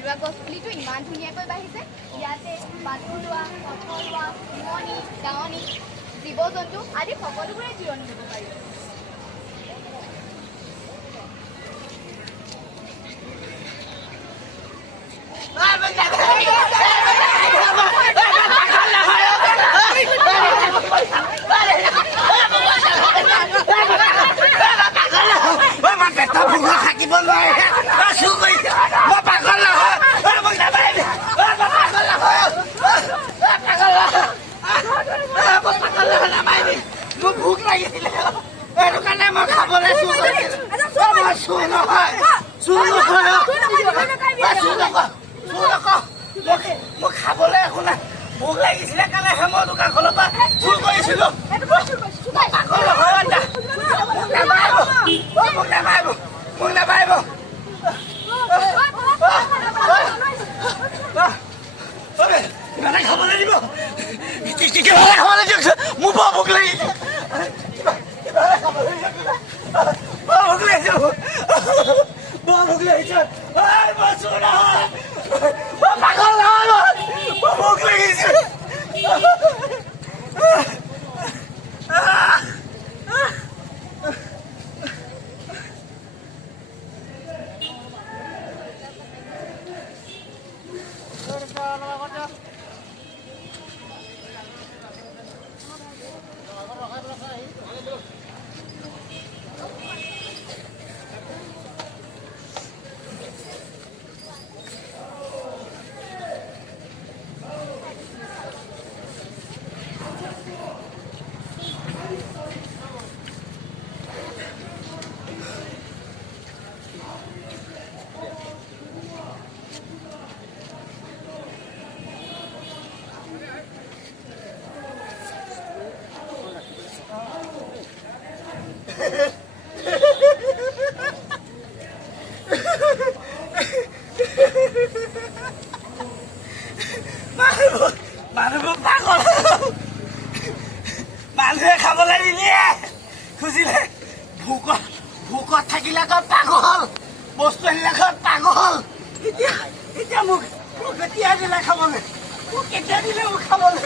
দাইৰোৱা গছ পুলিটো ইমান ধুনীয়াকৈ বাঢ়িছে। ইয়াতে বাটৰুৱা, কঠৰোৱা, নিমনি, ডাৱনি, জীৱ-জন্তু আদি সকলোবোৰে জিৰণি ল'ব পাৰিব। ভোক লাগিছিলে এইটো কাৰণে মই খাবলৈ মোক খাবলৈ একো নাই। ভোক লাগিছিলে কাৰণেহে মই দোকানখনৰ পৰা চুৰ কৰিছিলো। মোক নামাৰিব। খাবলৈ দিব খাবলৈ দিয়কচোন। মোৰ বৰ ভোক লাগিছে। ভোক লাগিছে পাগল নহয় ভোক লাগিছে। মানুহে খাবলৈ নিদিয়ে খুজিলে। ভোকত থাকিলে পাগল, বস্তু আহিলে পাগল। এতিয়া মোক কেতিয়া দিলে খাবলৈ? মোক কেতিয়া দিলে মোক খাবলৈ?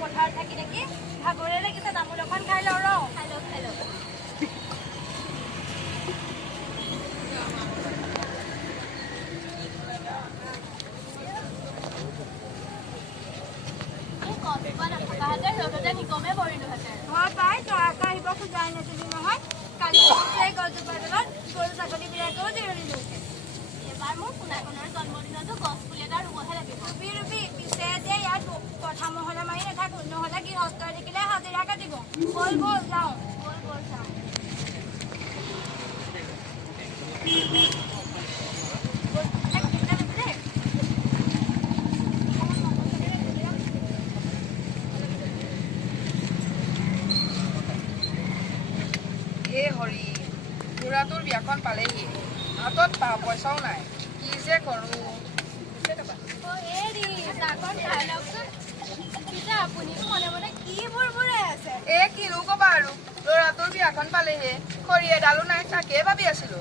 পথাৰ থাকি থাকি ভাগৰে লাগিছে। তামোল এখন খাই লওঁ ৰ। খাই লওঁ। হয় পাই, তই আকৌ আহিব খোজাই নাছিলি নহয়। কালি গছজোপাৰ তলত গৰু ছাগলীবিলাকেও জিৰণি লৈছে। এবাৰ মোৰ শুনাখনৰ জন্মদিনতো গছ পুলি এটা ৰুবহে লাগিব। ৰুবি পিছে এতিয়া ইয়াত কথা মহলা মাৰি নাথাকো, নহ'লে গৃহস্থই দেখিলে হাজিৰা কাটিব। বল যাওঁ। এখন পালেহি হাতত পইচাও নাই কি যে কৰোঁ এই কিনো ক'বা আৰু ল'ৰাটোৰ বিয়াখন পালেহি খৰি এডালো নাই তাকে ভাবি আছিলো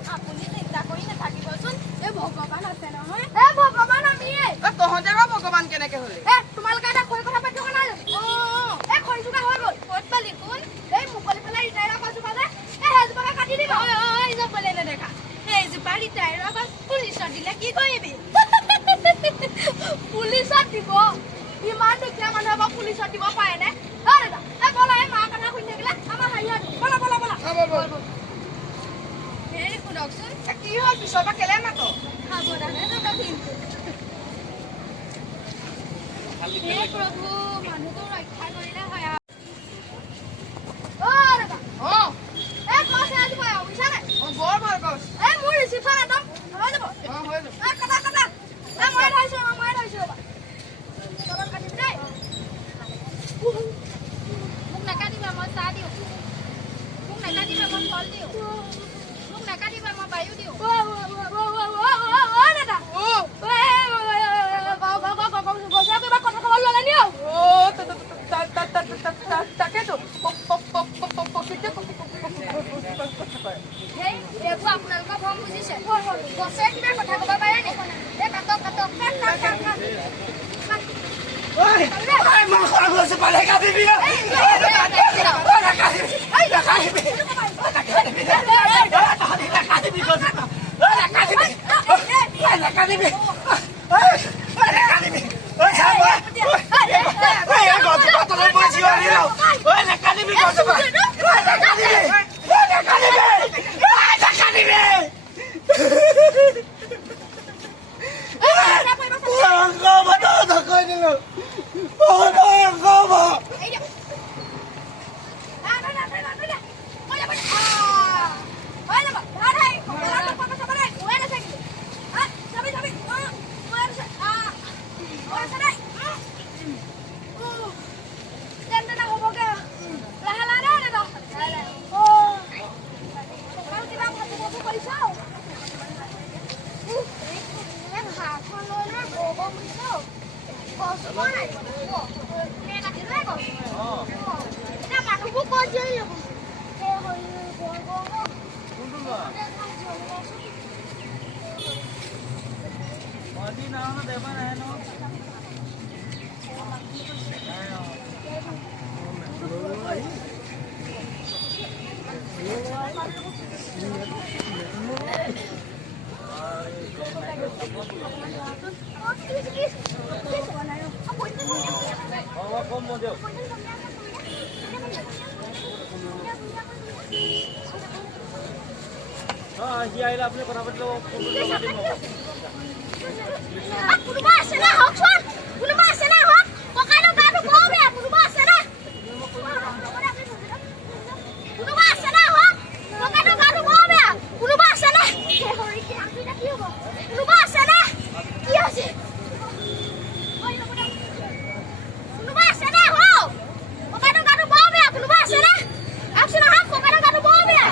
তহঁতে বা ভগৱান কেনেকে হলি তোমালোকে এটা খৰি কথা পাতিব নাই এই খৰি যোগাৰ হৈ গ'ল ক'ত পালি কোন এই মুকলি ফালে ৰিটায়াৰ গছজোপা যে সেইজোপাকে কাটি দিবা যাবলৈ নেদেখা সেইজোপা ৰিটায়াৰ গছ পুলিচত দিলে কি কৰিবি পুলিচত দিব ইমান দুখীয়া মানুহে বাৰু পুলিচত দিব পাৰেনে বলা এই মাৰ কথা শুনি থাকিলে আমাৰ হাঁহি বলা বলা বলা হেৰি শুনকচোন কি হ'ল পিছৰ পৰা কেলে মাতো সাৱধানে যাবা কিন্তু হে প্ৰভু মানুহটো ৰক্ষা কৰিলে হয় বৰ ভাল গছ মোৰ ৰিচিপশ্যন একদম হৈ যাব কাটা কাটা মই ধৰিছো ৰ'বা তলত কাটিম দেই মোক নাকাটিবা মই চাহ দিওঁ মোক নাকাটিবা মই ফল দিওঁ মোক নাকাটিবা মই বায়ু দিওঁ তাকেতো এইবোৰ আপোনালোকৰ ভ্ৰম বুজিছে গছে কিবা কথা ক'ব পাৰে নি এই কাটক কাটক আপুনি কথা পাতিলে কোনোবা আছে না হওকচোন কোনোবা আছে না হওক ককাইৰ গাটো বৰ বেয়া কোনোবা আছে না কোনোবা আছে না হওক ককাইৰ গাটো বৰ বেয়া কোনোবা আছে না কি হ'ব কোনোবা আছে না কি আছে কোনোবা আছে না হওক ককাইৰ গাটো বৰ বেয়া কোনোবা আছে না আছে না হওক ককাইৰ গাটো বৰ বেয়া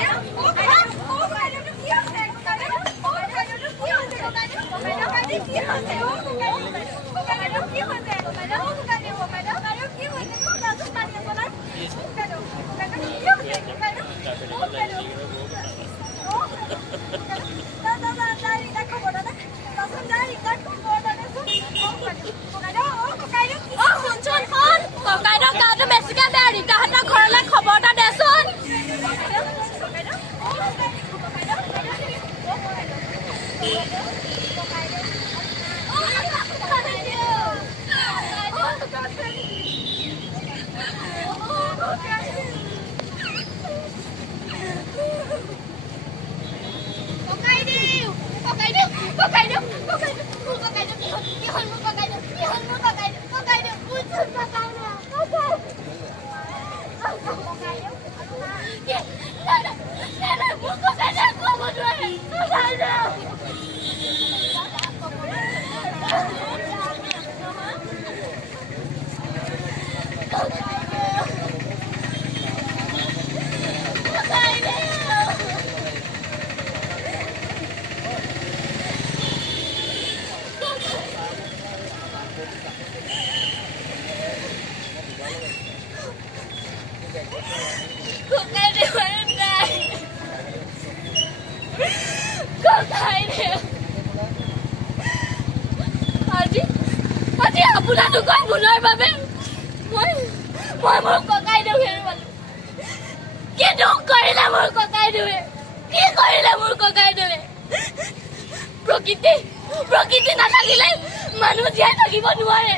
আজি আপোনালোকৰ ভুলৰ বাবে মই মোৰ ককাইদেউ হেৰুৱালো। কি দুখ কৰিলে মোৰ ককাইদেৱে? কি কৰিলে মোৰ ককাইদেৱে? প্ৰকৃতি নাথাকিলে মানুহ জীয়াই থাকিব নোৱাৰে।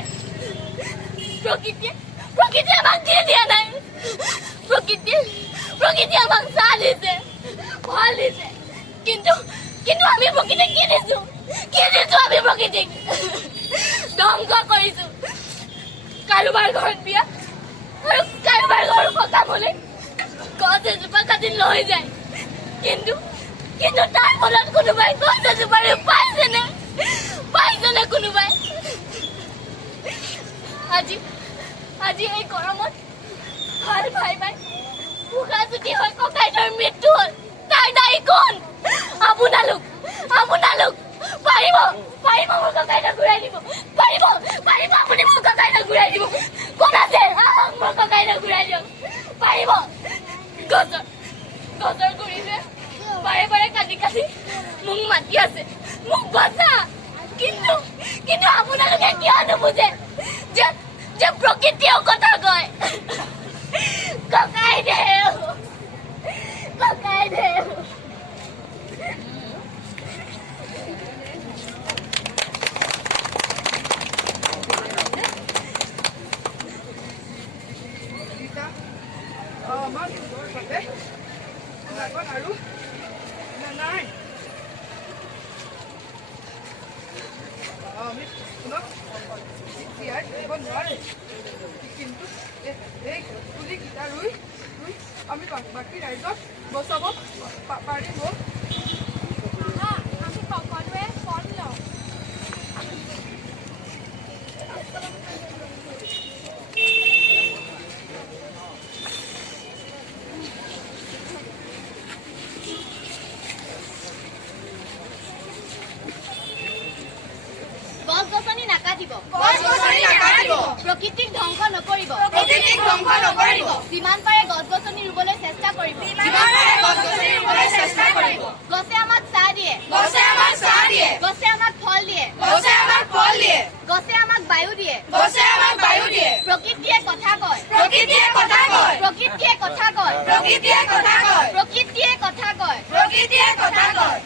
প্ৰকৃতি আমাক দি দিয়া নাই। প্ৰকৃতি আমাক চাহ দিছে, ফল দিছে, কিন্তু আমি প্ৰকৃতিক কি দিছো আমি প্ৰকৃতিক? ধ্বংস কৰিছো। কাৰোবাৰ ঘৰত বিয়া আৰু কাৰোবাৰ ঘৰত সকাম হলে গছ এজোপা কাটি লৈ যায়, কিন্তু তাৰ ফলত কোনোবাই গছ এজোপা পাইছেনে কোনোবাই? আজি এই গৰমত ভাল ভাই উশাহ চুটি হৈ ককাইদেউৰ মৃত্যু হ'ল। তাৰ দায়ী কোন? আপোনালোক পাৰিব মোৰ ককাইদেউ ঘূৰাই দিব। পাৰিব আপুনি মোৰ ককাইদেউ ঘূৰাই দিব। কোন আছে মোৰ ককাইদেউ ঘূৰাই দিয়ক। পাৰিব। গছৰ গুৰিৰে বাৰে কাটি মোক মাতি আছে, মোক বচা। কিন্তু আপোনালোকে কিয় নুবুজে যে প্ৰকৃতিয়েও কথা কয়? ককাইদেউ আমি বাকী ৰাইজক বচাব পাৰিব। আমি সকলোৱে ফল লওঁ। গছ-গছনি নাকাটিব, প্ৰকৃতিক ধ্বংস নকৰিব, যিমান পাৰে গছ-গছনি ৰুবলৈ চেষ্টা কৰিব। গছে আমাক ছাঁ দিয়ে, গছে আমাক ফল দিয়ে, গছে আমাক বায়ু দিয়ে। প্ৰকৃতিয়ে কথা কয়, প্ৰকৃতিয়ে কথা কয়।